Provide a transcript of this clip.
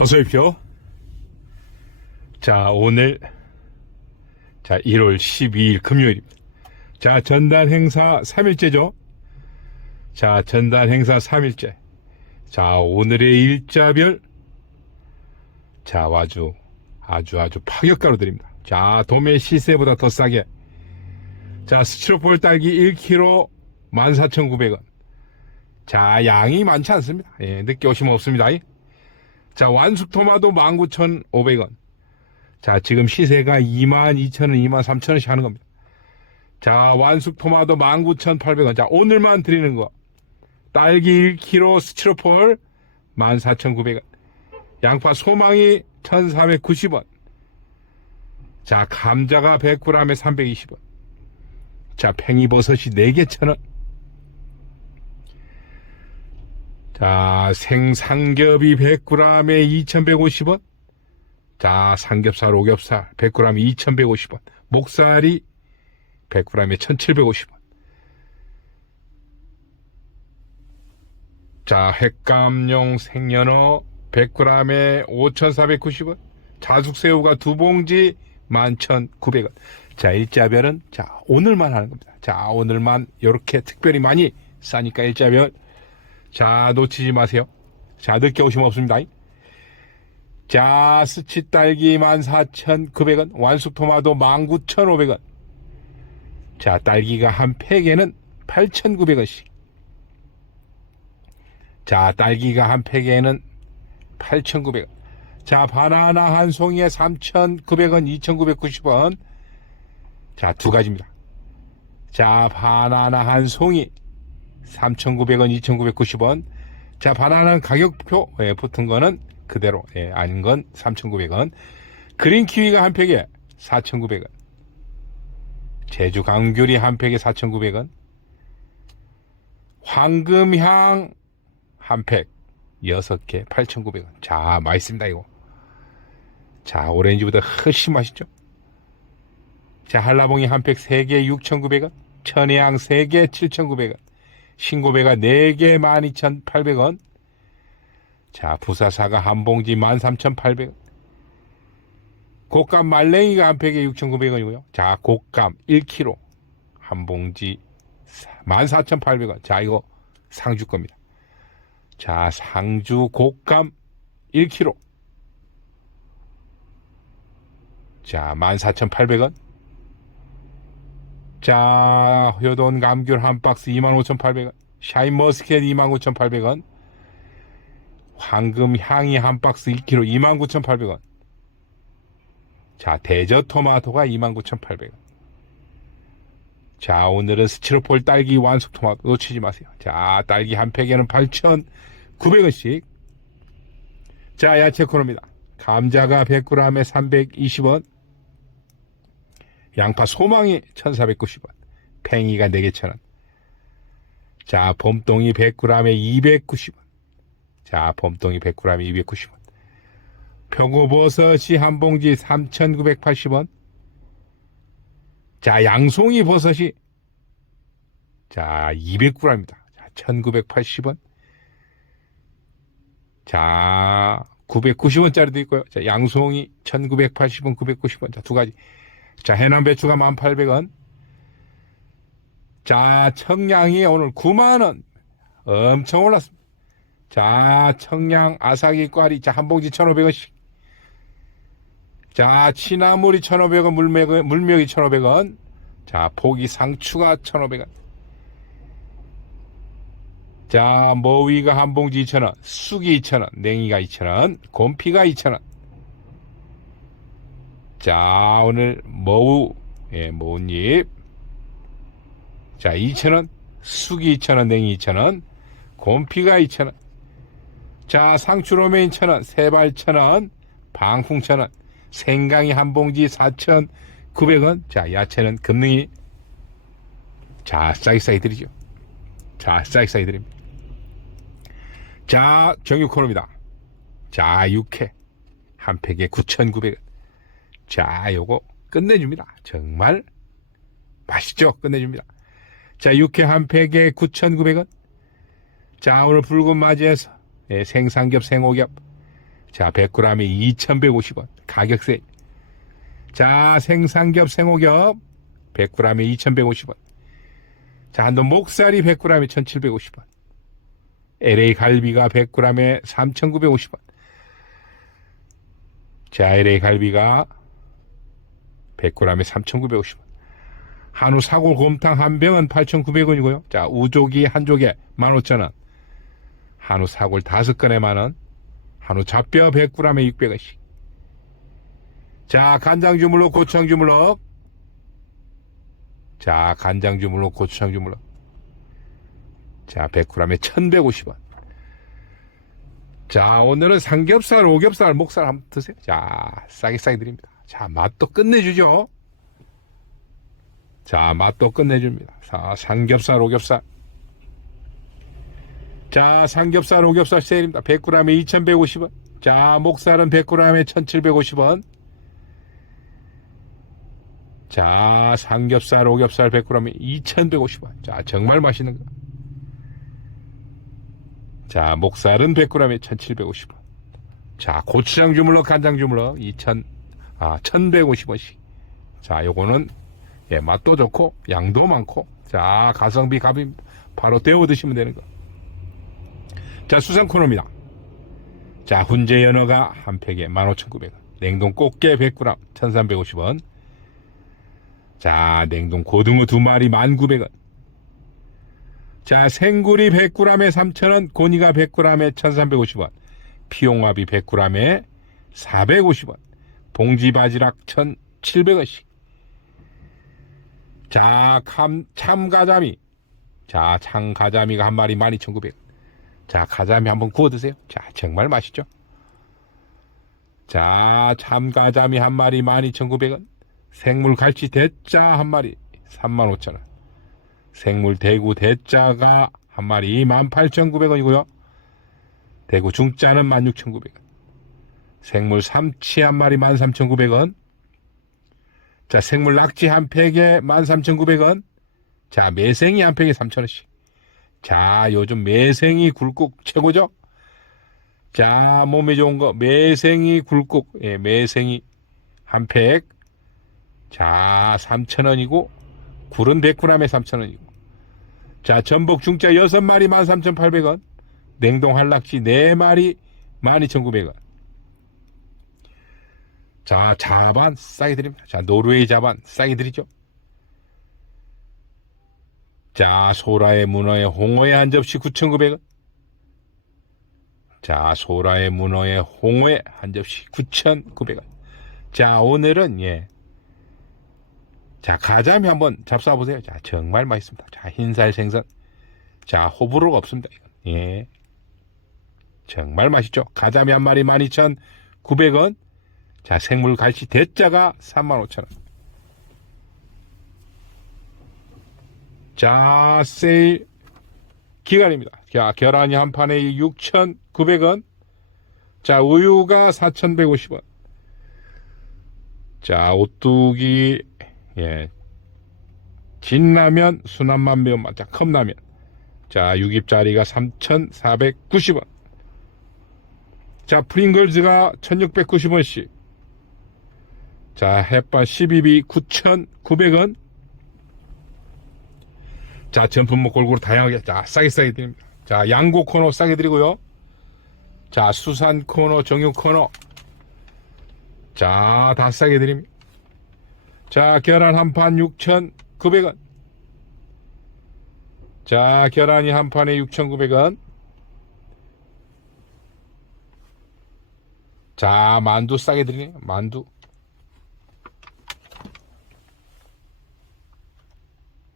어서 오십시오. 자, 오늘, 자, 1월 12일 금요일입니다. 자, 전단 행사 3일째죠. 자, 전단 행사 3일째. 자, 오늘의 일자별. 자, 아주, 아주, 아주 파격가로 드립니다. 자, 도매 시세보다 더 싸게. 자, 스티로폴 딸기 1kg 14,900원. 자, 양이 많지 않습니다. 예, 늦게 오시면 없습니다. 자, 완숙 토마토 19,500원. 자, 지금 시세가 22,000원, 23,000원씩 하는 겁니다. 자, 완숙 토마토 19,800원. 자, 오늘만 드리는 거. 딸기 1kg 스티로폴 14,900원. 양파 소망이 1,490원. 자, 감자가 100g에 320원. 자, 팽이버섯이 4개 1,000원. 자, 생삼겹이 100g에 2,150원. 자, 삼겹살, 오겹살 100g에 2,150원. 목살이 100g에 1,750원. 자, 횟감용 생연어 100g에 5,490원. 자숙새우가 두 봉지 11,900원. 자, 일자별은 자, 오늘만 하는 겁니다. 자, 오늘만 이렇게 특별히 많이 싸니까 일자별 자, 놓치지 마세요. 자, 늦게 오시면 없습니다. 자, 스치 딸기 14,900원, 완숙 토마토 19,500원. 자, 딸기가 한 팩에는 8,900원씩. 자, 딸기가 한 팩에는 8,900원. 자, 바나나 한 송이에 3,900원, 2,990원. 자, 두 가지입니다. 자, 바나나 한 송이 3,900원, 2,990원. 자, 바나나 가격표 예, 붙은 거는 그대로, 예, 아닌 건 3,900원. 그린 키위가 한 팩에 4,900원. 제주 감귤이 한 팩에 4,900원. 황금향 한 팩, 6개 8,900원. 자, 맛있습니다, 이거. 자, 오렌지보다 훨씬 맛있죠? 자, 한라봉이 한 팩 3개 6,900원. 천혜향 3개 7,900원. 신고배가 4개 12,800원. 자, 부사사가 한 봉지 13,800원. 곶감 말랭이가 한 팩에 6,900원이고요. 자, 곶감 1kg 한 봉지 14,800원. 자, 이거 상주 겁니다. 자, 상주 곶감 1kg. 자, 14,800원. 자, 효돈 감귤 한 박스 25,800원. 샤인 머스켓 29,800원. 황금 향이 한 박스 2kg 29,800원. 자, 대저 토마토가 29,800원. 자, 오늘은 스티로폴 딸기 완숙 토마토 놓치지 마세요. 자, 딸기 한 팩에는 8,900원씩. 자, 야채 코너입니다. 감자가 100g에 320원. 양파 소망이 1,490원. 팽이가 4개 1,000원. 자, 봄동이 100g에 290원. 자, 봄동이 100g에 290원. 표고버섯이 한 봉지 3,980원. 자, 양송이 버섯이 자, 200g입니다. 자, 1,980원. 자, 990원짜리도 있고요. 자, 양송이 1,980원, 990원. 자, 두 가지. 자, 해남 배추가 1,800원. 자, 청량이 오늘 9만원. 엄청 올랐습니다. 자, 청량 아삭이 꽈리. 자, 한 봉지 1,500원씩. 자, 치나물이 1,500원, 물맥, 물명이 1,500원. 자, 포기 상추가 1,500원. 자, 머위가 한 봉지 2,000원, 쑥이 2,000원, 냉이가 2,000원, 곰피가 2,000원. 자, 오늘 머우, 예, 머우잎. 자, 2,000원, 쑥이 2,000원, 냉이 2,000원, 곰피가 2,000원. 자, 상추 로메인 1,000원, 세발 1,000원, 방풍 1,000원, 생강이 한 봉지 4,900원. 자, 야채는 금능이 자, 싸게 싸게 드리죠. 자, 싸게 싸게 드립니다. 자, 정육 코너입니다. 자, 육회. 한 팩에 9,900원. 자, 요거 끝내줍니다. 정말 맛있죠? 끝내줍니다. 자, 육회 한 팩에 9,900원. 자, 오늘 붉은 맞이에서 예, 생삼겹, 생오겹. 자, 100g에 2,150원. 가격세. 자, 생삼겹, 생오겹. 100g에 2,150원. 자, 한돈 목살이 100g에 1,750원. LA 갈비가 100g에 3,950원. 자, LA 갈비가 100g에 3,950원. 한우 사골 곰탕 한 병은 8,900원이고요. 자, 우조기 한 조개 15,000원. 한우 사골 다섯 건에 만원. 한우 잡뼈 100g에 600원씩. 자, 간장 주물럭, 고추장 주물럭. 자, 간장 주물럭, 고추장 주물럭. 자, 100g에 1150원. 자, 오늘은 삼겹살, 오겹살, 목살 한번 드세요. 자, 싸게 싸게 드립니다. 자, 맛도 끝내주죠. 자, 맛도 끝내줍니다. 자, 삼겹살, 오겹살. 자, 삼겹살, 오겹살 세일입니다. 100g에 2,150원. 자, 목살은 100g에 1,750원. 자, 삼겹살, 오겹살 100g에 2,150원. 자, 정말 맛있는 거. 자, 목살은 100g에 1,750원. 자, 고추장 주물럭, 간장 주물럭 2,000, 아, 1,150원씩. 자, 요거는 예, 맛도 좋고 양도 많고 자, 가성비 갑입니다. 바로 데워 드시면 되는 거. 자, 수상 코너입니다. 자, 훈제 연어가 한 팩에 15,900원. 냉동 꽃게 100g 1,350원. 자, 냉동 고등어 두 마리 1,900원. 자, 생구리 100g에 3,000원, 고니가 100g에 1,350원. 피용합이 100g에 450원. 봉지 바지락 1,700원씩. 자, 감, 참가자미. 자, 참가자미가 한 마리 12,900원. 자, 가자미 한번 구워 드세요. 자, 정말 맛있죠? 자, 참가자미 한 마리 12,900원. 생물 갈치 대짜 한 마리 35,000원. 생물 대구 대짜가 한 마리 18,900원이고요. 대구 중짜는 16,900원. 생물 삼치 한 마리 13,900원. 자, 생물 낙지 한 팩에 13,900원. 자, 매생이 한 팩에 3,000원씩. 자, 요즘 매생이 굴국 최고죠? 자, 몸에 좋은 거, 매생이 굴국, 예, 매생이 한 팩. 자, 3,000원이고, 굴은 100g에 3,000원이고. 자, 전복 중짜 6마리 13,800원. 냉동 한락지 4마리 12,900원. 자, 자반 싸게 드립니다. 자, 노르웨이 자반 싸게 드리죠. 자, 소라의 문어의 홍어의 한 접시 9,900원. 자, 소라의 문어의 홍어의 한 접시 9,900원. 자, 오늘은 예. 자, 가자미 한번 잡숴 보세요. 자, 정말 맛있습니다. 자, 흰살 생선. 자, 호불호가 없습니다. 예. 정말 맛있죠. 가자미 한 마리 12,900원. 자, 생물 갈치 대짜가 35,000원. 자, 세일 기간입니다. 자, 계란이 한 판에 6,900원. 자, 우유가 4,150원. 자, 오뚜기, 예. 진라면, 순한만 매운맛, 자, 컵라면. 자, 6입짜리가 3,490원. 자, 프링글즈가 1,690원씩. 자, 햇반 12비 9,900원. 자, 전품목 골고루 다양하게, 자, 싸게 싸게 드립니다. 자, 양고 코너 싸게 드리고요. 자, 수산 코너, 정육 코너. 자, 다 싸게 드립니다. 자, 계란 한 판 6,900원. 자, 계란이 한 판에 6,900원. 자, 만두 싸게 드리네요. 만두.